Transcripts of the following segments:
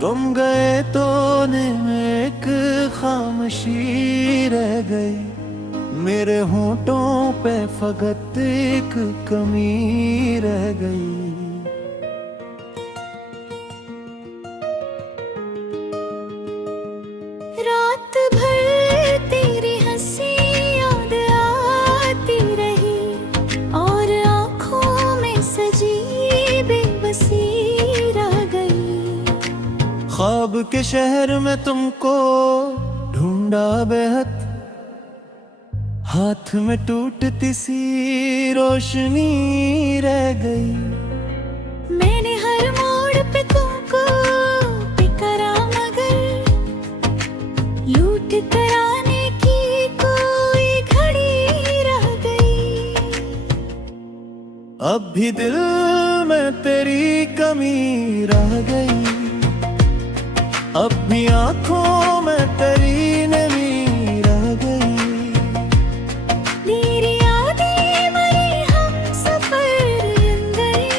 तुम गए तो एक खामोशी रह गई, मेरे होंठों पे फकत एक कमी रह गई। रात भर तेरी हंसी याद आती रही और आँखों में सजी बेबसी रह गई। ख्वाब के शहर में तुमको ढूंढा बेहद, हाथ में टूटती सी रोशनी रह गई। मैंने हर मोड़ पे तुमको पिकरा मगर लूट कर आने की कोई घड़ी रह गई। अब भी दिल में तेरी कमी रह गई, अब भी आंखों में तेरी नमी रह गई। तेरी यादें मरी हम सफर गई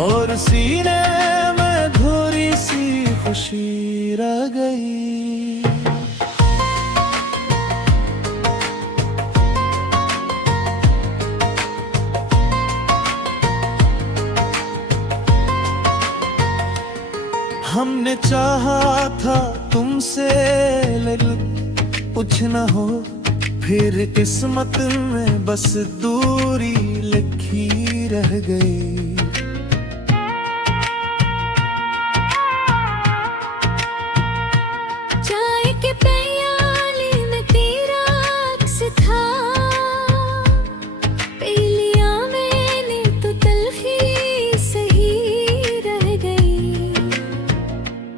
और सीने में थोड़ी सी खुशी रह गई। हमने चाहा था तुमसे लेकिन कुछ न हो, फिर किस्मत में बस दूरी लिखी रह गई। चाय के प्याले में तेरा अक्स था, पी लिया मैंने तो तलखी सही रह गई।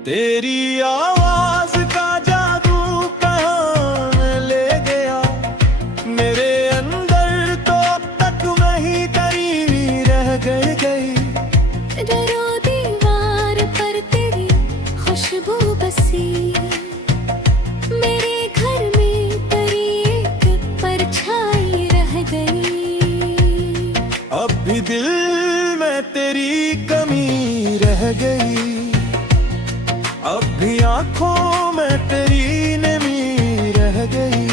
तेरी आवाज का जादू कहाँ ले गया, मेरे अंदर तो अब तक वही तेरी रह गई। डरो दीवार पर तेरी खुशबू बसी, मेरे घर में तेरी एक परछाई रह गई। अब भी दिल में तेरी कमी रह गई, अब भी आंखों में तेरी नमी रह गई।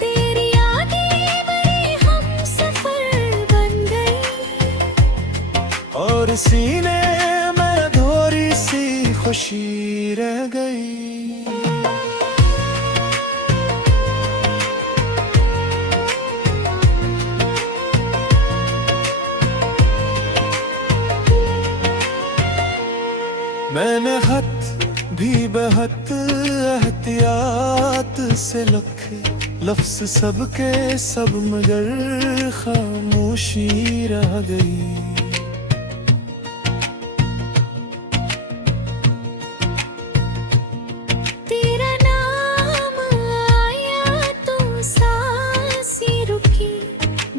तेरी यादें बड़ी हम सफर बन गई और सीने में थोड़ी सी खुशी रह गई। मैंने खत भी बहुत एहतियात से लिखे, लफ्ज सबके सब मगर खामोशी रह गई। तेरा नाम आया तो सांसें रुकी,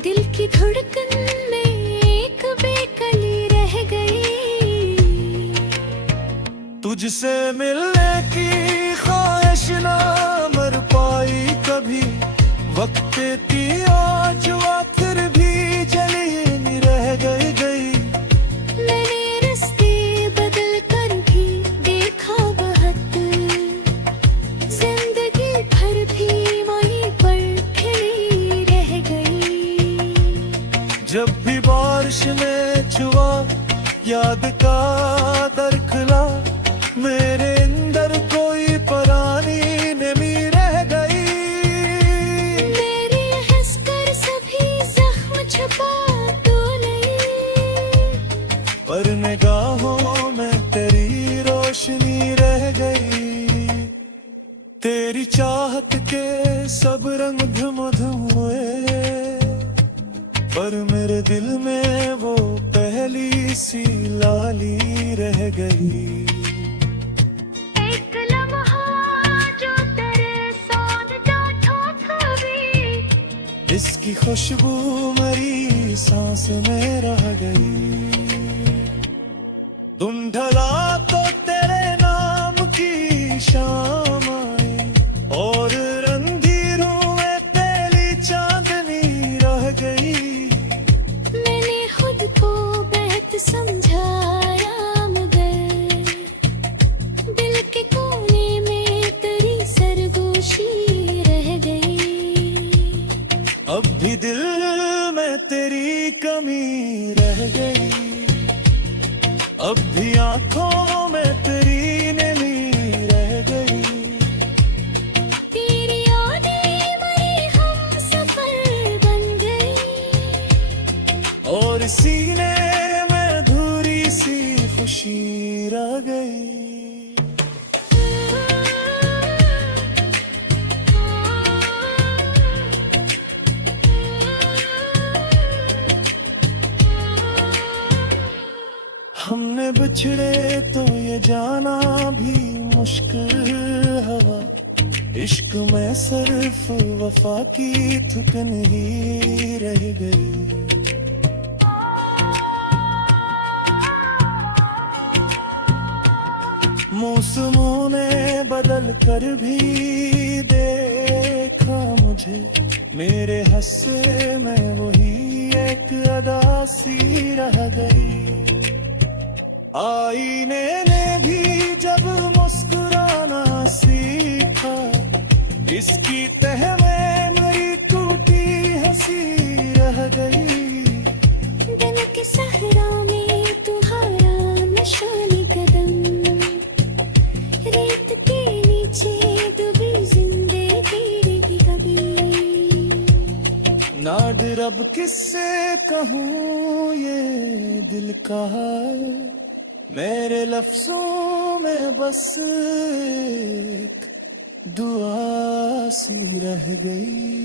दिल की धड़कन में एक बेकली रह गई। तुझसे मिलने की ख्वाहिश ना मर पाई कभी, वक्त थी आज फिर भी जली नहीं रह गई। मैंने रास्ते बदल कर भी देखा बहुत, जिंदगी भर भी वहीं पर खड़ी रह गई। जब भी बारिश में छुआ याद का दरखला, मेरे अंदर कोई पुरानी नमी रह गई। मेरी हंसकर सभी जख्म छुपा तो नहीं, पर निगाहों में तेरी रोशनी रह गई। तेरी चाहत के सब रंग धुम धुम हुए, पर मेरे दिल में वो पहली सी लाली रह गई। एक लम्हा जो तेरे साथ जाता कभी, इसकी खुशबू मेरी सांस में रह गई। धुंधला तो तेरे नाम की कमी रह गई, अब भी आंखों में तेरी नमी रह गई। तेरी यादें मेरे हम सफर बन गई, और सीने में अधूरी सी खुशी रह गई। हमने बिछड़े तो ये जाना भी मुश्किल हवा, इश्क में सिर्फ वफा की थुकन ही रह गई। मौसमों ने बदल कर भी देखा मुझे, मेरे हस्से में वही एक अदा सी रह गई। आईने ने भी जब मुस्कुराना सीखा, इसकी तह में मेरी टूटी हंसी रह गई। दिल के सहरा में तुम्हारा नशानी कदम, रेत के नीचे डूबी जिंदगी रहेगी कभी। नाड रब किससे कहूँ ये दिल का हाल, मेरे लफ्जों में बस एक दुआ सी रह गई।